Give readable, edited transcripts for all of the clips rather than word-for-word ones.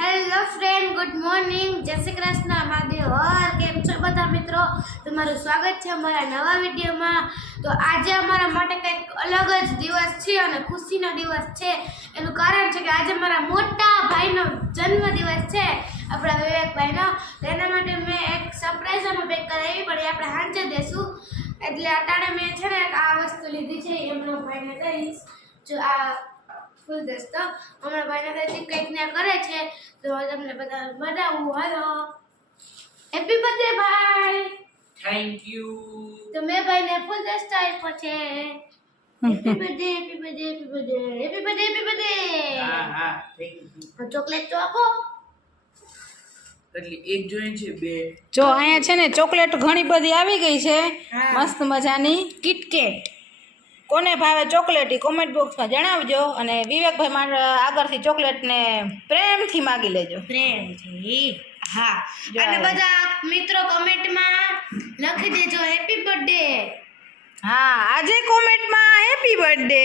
Hello friend, good morning, જય શ્રી કૃષ્ણ, મહાદેવ હર. કેમ છો બધા મિત્રો? તમારું સ્વાગત છે અમારા નવા વિડીયોમાં. તો આજે અમારા માટે કંઈક અલગ જ દિવસ છે અને ખુશીનો દિવસ છે. એનું કારણ છે કે આજે મારા મોટા ભાઈનો જન્મદિવસ છે, આપણા વિવેકભાઈનો. એના માટે મેં એક સરપ્રાઈઝ અમે પેક કરાવી, પણ એ આપણે સાંજે દેશું. એટલે અટાણે મેં છે ને આ વસ્તુ લીધી છે, એમનો ભાઈને દઈશ. જો આ ફૂલ દસ્તો હમણાં ભાઈને દઈશ, કંઈક ને કરે છે તો તમને બધા બનાવું. હાલો, હેપી બર્થડે ભાઈ. Thank you. તો મેં ભાઈને ફૂલ દસ્તો આપ્યો છે. Happy birthday, happy birthday, happy birthday, happy birthday, happy birthday. હા થેન્ક યુ. ચોકલેટ તો આપો. એટલે એક જોઈએ છે બે. જો અહીંયા છે ને ચોકલેટ ઘણી બધી આવી ગઈ છે, હા. મસ્ત મજાની કિટકેટ. કોને ભાવે ચોકલેટ એ કોમેન્ટ બોક્સમાં જણાવજો, અને વિવેકભાઈ માટે આગળથી ચોકલેટને પ્રેમથી માગી લેજો. પ્રેમથી. હા, જો અને આવે. બધા મિત્રો કમેન્ટમાં લખી દેજો હેપી બર્થડે. હા, આજે કોમેન્ટમાં હેપી બર્થડે.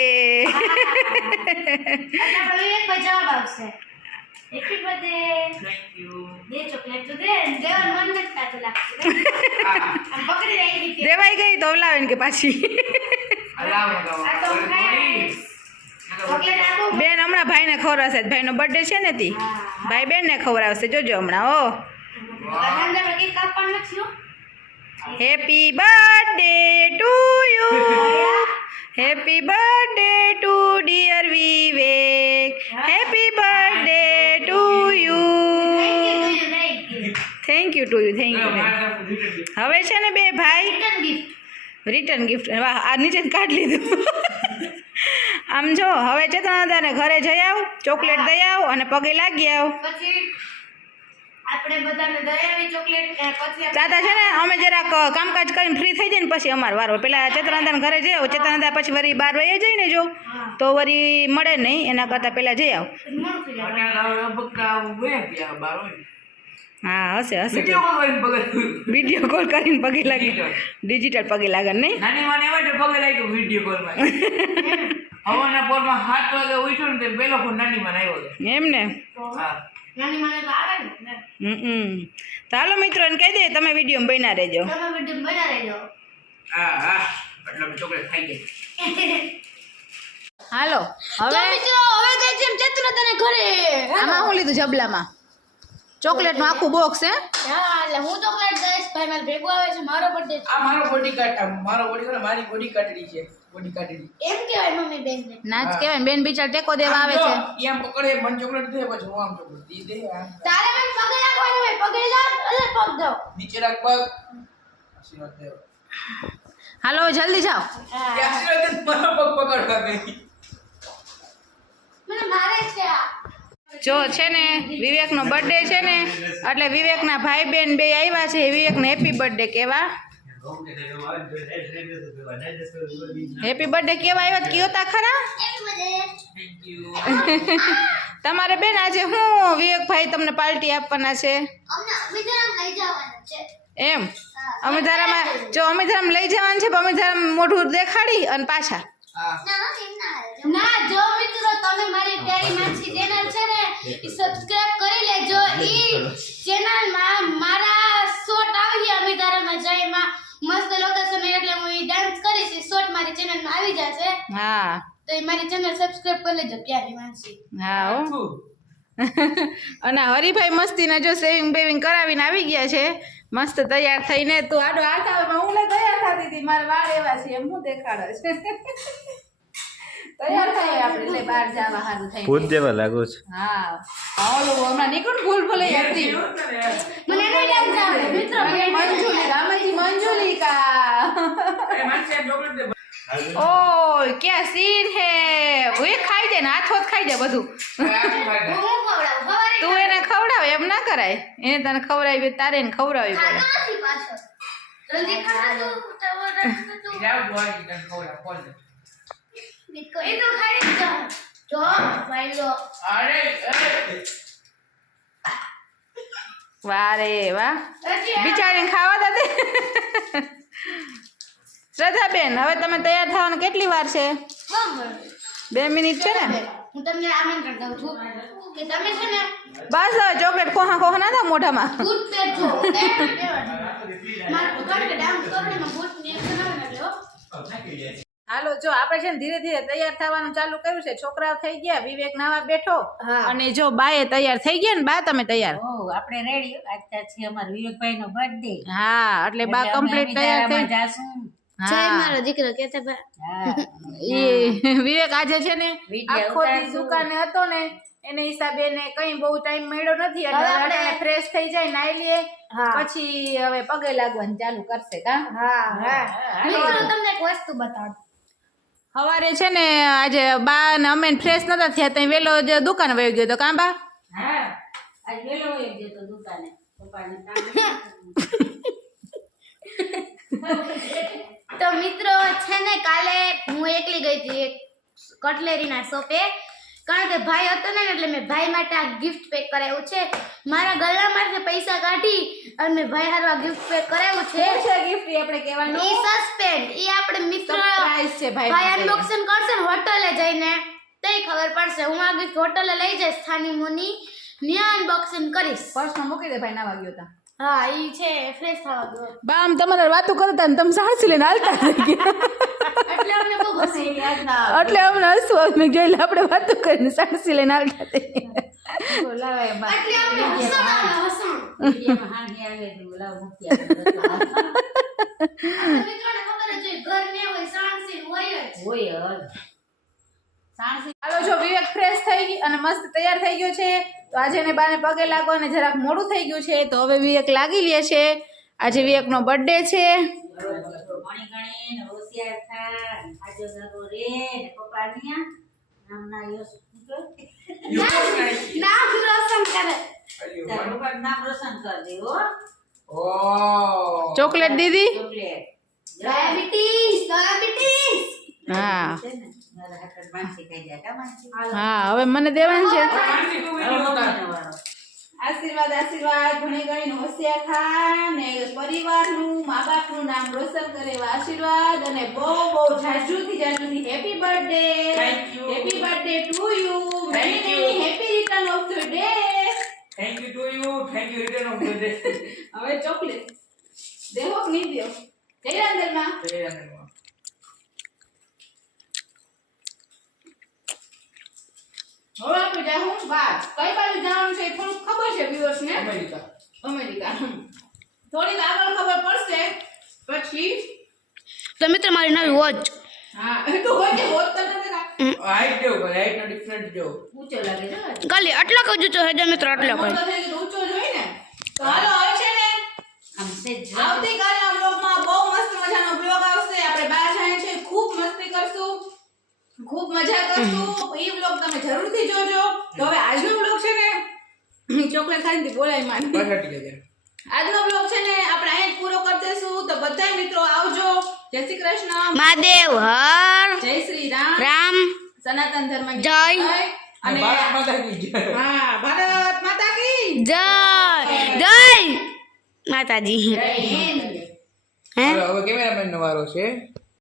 વિવેકભાઈ જવાબ આવશે happy birthday. Thank you. They chocolate તો દે, દેવાનું મન નથી થતું લાગતું. આમ પકડી રાખી દીધી. દેવાઈ ગઈ તો લાવે કે પાછી. અલાવ આ તો ખાઈશ. ચોકલેટ આપો. બેન હમણાં ભાઈને ખવડાવશે, ભાઈનો બર્થડે છે ને તી હા. ભાઈ બેનને ખવડાવશે, જોજો હમણાં. ઓ આનંદ આપણે કેક કાપવાનું નથી હો. Happy birthday to you, happy birthday to dear Vivek, happy birthday to you. Thank you to you, thank you. હવે છે ને બે ભાઈ રિટર્ન ગિફ્ટ, વાહ, આ નીચે કાઢ લીધું. આમ જો હવે ચેતનાદાને ઘરે જઈ આવ, ચોકલેટ દઈ આવ અને પગે લાગી આવ. પછી આપણે બધાને દયાવી ચોકલેટ પછી દાદા છે ને અમે જરાક કામકાજ કરીને ફ્રી થઈ જાય ને પછી અમાર વારો. પેલા ચેતનાદાને ઘરે જઈ આવ, ચેતનાદા પછી વળી 12 વાગે જઈને જો તો વળી મળે નહીં, એના કરતાં પહેલાં જઈ આવ. મોડું થઈ જાય. હા, હશે હશે. વિડિયો કોલ કરીને પગે વિડીયો કોલ કરીને પગે લાગી, ડિજિટલ પગે લાગે નહીં. નાની માને એવા પગે લાગ્યો વિડિયો કોલમાં. હવાના પોરમાં 7 વાગે ઉઠ્યો ને તે પેલો ફોન નાની માને આવ્યો હતો. એમ ને. હા. નાની મને તો આવે ને. તો હાલો મિત્રોને કહી દે તમે વિડીયોમાં બન્યા રહેજો. તમે વિડિયો બના લેજો. હા એટલે અમે ચોકલેટ ખાઈ ગઈ. હાલો તો હવે મિત્રો હવે ગઈ છે ચેતનાદાને ઘરે. આમાં શું લીધું જબલામાં? ચોકલેટનું આખું બોક્સ હે. હા, એટલે હું ચોકલેટ દઈશ. ભાઈ મારે ભેગું આવે છે, મારો બર્થડે છે. આ મારો બોડી કાર્ડ, મારી બોડી કાઢડી છે. બોડી કાઢડી. એમ કહેવાય મમ્મી બેનને. નાચ કહેવાય, બેન બિચાર ટેકો દેવા આવે છે. એમ પકડે મને ચોકલેટ દે પછી હું આમ ચોકલેટ દી દે. તારે મને પગે લાગવાનું હોય, પગે લાગ એટલે પગ દો. નીચે રાખ પગ. આશીર્વાદ દે. હાલો જલ્દી જાઓ. કે આશીર્વાદ દે, મારો પગ પકડવા ગઈ. મને મારે છે આ. જો છે ને વિવેકનો બર્થડે છે ને, એટલે વિવેકના ભાઈ બેન બે આવ્યા છે વિવેકને હેપી બર્થડે કહેવા. હેપી બર્થડે કેવા આવ્યા કયો તા ખરા? Thank you. તમારે બેન આજે હું વિવેકભાઈ તમને પાર્ટી આપવાના છે અમને અમિતરામ લઈ જવાના છે. એમ? અમિધારામાં જો અમિધારામ લઈ જવાનું છે, પણ અમિધારામ મોઢું દેખાડી અને પાછા. હા. ના, જો મિત્રો તમે મારી પ્યારી માછી ચેનલ છે ને એ સબસ્ક્રાઇબ કરી લેજો. ઈ ચેનલમાં મારા શોર્ટ આવી અમિતારામાં જયમાં મસ્ત લોકેશન એટલે હું ઈ ડાન્સ કરીશ. ઈ શોર્ટ મારી ચેનલમાં આવી જશે, હા તો ઈ મારી ચેનલ સબસ્ક્રાઇબ કરી લેજો પ્યારી માછી. હા હો. અને હરિભાઈ મસ્તીના જો સેવિંગ બેવિંગ કરાવીને આવી ગયા છે, મસ્ત તૈયાર થઈને. તું આડો હાથ આવે હું લે તૈયાર થતી હતી, મારા વાળ એવા છે એમ હું દેખાડે છે. તૈયાર થઈ આપણે લે બહાર જવા હારું થઈ. ભૂત જેવા લાગો છો. હા ઓલું હમણાં નીકળ ભૂલ ભૂલે હતી. મને એનો ડાન્સ આવે મિત્રો. મંજુલી રામજી મંજુલિકા. ઓય ક્યાં સીન હે. એ ખાઈ જાય ને હાથો જ ખાઈ જાય બધું. હું ખવડાવું ખબર તું એને ખવડાવ એમ ના કરાય, એને તને ખવડાવી તારે એને ખવડાવવી પડે. નથી પાછો. જલ્દી ખા તું. એ તો ખાઈ જ જાઉં. જો ભાઈ લો. વાહ રે વાહ, બિચારીને ખાવા દે. શ્રદ્ધાબેન હવે તમે તૈયાર થવાનું કેટલી વાર છે? 2 મિનિટ છે ને? હું તમને આમંત્રણ દઉં છું કે તમે છે ને બસ હવે ચોકલેટ ખોહા ખોહા ના થાવ મોઢામાં બૂટ પહેરજો મારું કારણ કે ડાન્સ કરડીમાં બૂટની એક્શન આવે ને એટલે હો. હાલો જો આપણે છે ને ધીરે ધીરે તૈયાર થવાનું ચાલુ કર્યું છે છોકરાઓ થઈ ગયા વિવેક નાવા બેઠો હા. અને જો બાએ તૈયાર થઈ ગયા ને બા તમે તૈયાર ઓ આપણે રેડી આજતા છે અમાર વિવેકભાઈ નો બર્થડે હા એટલે બા કમ્પ્લીટ તૈયાર થઈ જાશું જય હા મારો દીકરો કેતા બા હા એ વિવેક આજે છે ને વિડીયો આખો દી ઉતારશું. દુકાને હતો ને એને હિસાબે એને કઈ બહુ ટાઈમ મળ્યો નથી એટલે હવે આપણે- આપણે ફ્રેશ થઈ જાય નાઈ લઈએ હા. પછી હવે પગે લાગવાનું ચાલુ કરશે કા હા હા મિત્રો તમને એક વસ્તુ બતાડું સવારે છે ને આજે બા ને અમે ફ્રેશ નતા થયા ત્યાં વેલો જે દુકાન વહી ગયો તો કા બા હા આજ વેલો હોય જતો દુકાને પપ્પાને કામ તો મિત્રો છે ને કાલે હું એકલી ગઈ હતી એક કટલેરીના શોપે કારણ કે ભાઈ હતો ને એટલે મેં ભાઈ માટે આ ગિફ્ટ પેક કરાવ્યું છે મારા ગળામાંથી પૈસા કાઢી અને મેં ભાઈ હારવા ગિફ્ટ પેક કરાવ્યું છે શું છે ગિફ્ટ આપણે કહેવાનું ઈ સસ્પેન્ડ ઈ આપણે મિત્રો સરપ્રાઈઝ છે ભાઈ ભાઈ માટે. અનબોક્સિંગ કરશે ને હોટલે જઈને તઈ ખબર પડશે હું આ ગિફ્ટ હોટલે લઈ જઈશ સ્થાની મુની ન્યા અનબોક્સિંગ કરીશ પર્સમાં મૂકી દે ભાઈ ના વાગ્યો હતા હા ઈ છે ફ્રેશ થવા દો બા આમ તમારે વાતો કરતા ને તમે સાણસી લઈને હાલતા થઈ ગયા એટલે અમને બહુ હસી યાદ ના એટલે અમને હસવું આવે. મેં જોઈ લે આપણે વાતો કરીને સાણસી લઈને હાલતા થઈ ગયા. બોલાવે બા એટલે અમને હસણ આવે હસણ વિડીયોમાં હાંડી આવે તો બોલાવ મૂકી આવે આપણે મિત્રોને ખબર જ હોય ઘર ને હોય સાણસી હોય જ હોય હલ સાણસી હાલો જો વિવેક ફ્રેશ થઈ ગઈ અને મસ્ત તૈયાર થઈ ગયો છે તો આજે એને બાને પગે લાગવાને જરાક મોડું થઈ ગયું છે તો હવે વિવેક લાગી લે છે આજે વિવેકનો બર્થડે છે ઘણી ઘણી ને હોશિયાર થા આજો નગો રે ને પપ્પા નિયા નામ ના યસ નામ રોશન કરે પપ્પા નામ રોશન કર દે હો ચોકલેટ દીદી ચોકલેટ ડાયાબિટીસ હા છે ને મારા હાથ માનસી ખાઈ જાય કા માનસી હા હવે મને દેવાનું છે માનસી તું વિડીયો ઉતાર. આશીર્વાદ આશીર્વાદ ઘણી ઘણી હોશિયાર ખા ને પરિવારનું મા બાપનું નામ રોશન કરે એવા આશીર્વાદ અને બહુ બહુ જાજુથી happy birthday Thank you. Happy birthday to you Thank you. Happy return of the day thank you to you thank you return of the day હવે ચોકલેટ દેવો કે નહીં દેવો કઈ અંદરમાં હવે આપણે જાઉં બહાર કઈ બાજુ જવાનું છે એ થોડું ખબર છે વ્યુઅર્સ ને અમેરિકા અમેરિકા થોડીક આગળ ખબર પડશે પછી તો મિત્ર મારી નવી વોચ હા એ તો હોય કે હોત તો નથી કાંઈ. હાઈટ જો હાઈટ નો ડિફરન્ટ જો ઊંચો લાગે છે ને ખાલી આટલા કજ તો હે મિત્ર આટલા મોટો કજ થઈ ગયો તો ઊંચો જ હોય ને તો હાલો હવે છે ને આમ સે આવતીકાલના બ્લોગમાં બહુ મસ્ત મજાનો બ્લોગ આવશે આપણે બહાર જઈએ છીએ ખૂબ મસ્તી કરશું ખૂબ મજા કરશું એ બ્લોગ તમે જરૂરથી જોજો તો હવે આજનો બ્લોગ છે ને ચોકલેટ ખાઈને બોલાય માની બસ હટી ગયા આજનો બ્લોગ છે ને આપણે અહીંયા જ પૂરો કરી દઈશું તો બધા મિત્રો આવજો જય શ્રી કૃષ્ણ મહાદેવ હર જય શ્રી રામ રામ સનાતન ધર્મ જય. અને ભારત માતા કી જય હા ભારત માતા કી જય જય માતાજી જય હિન્દ હે હાલો, હવે કેમેરામેન નો વારો છે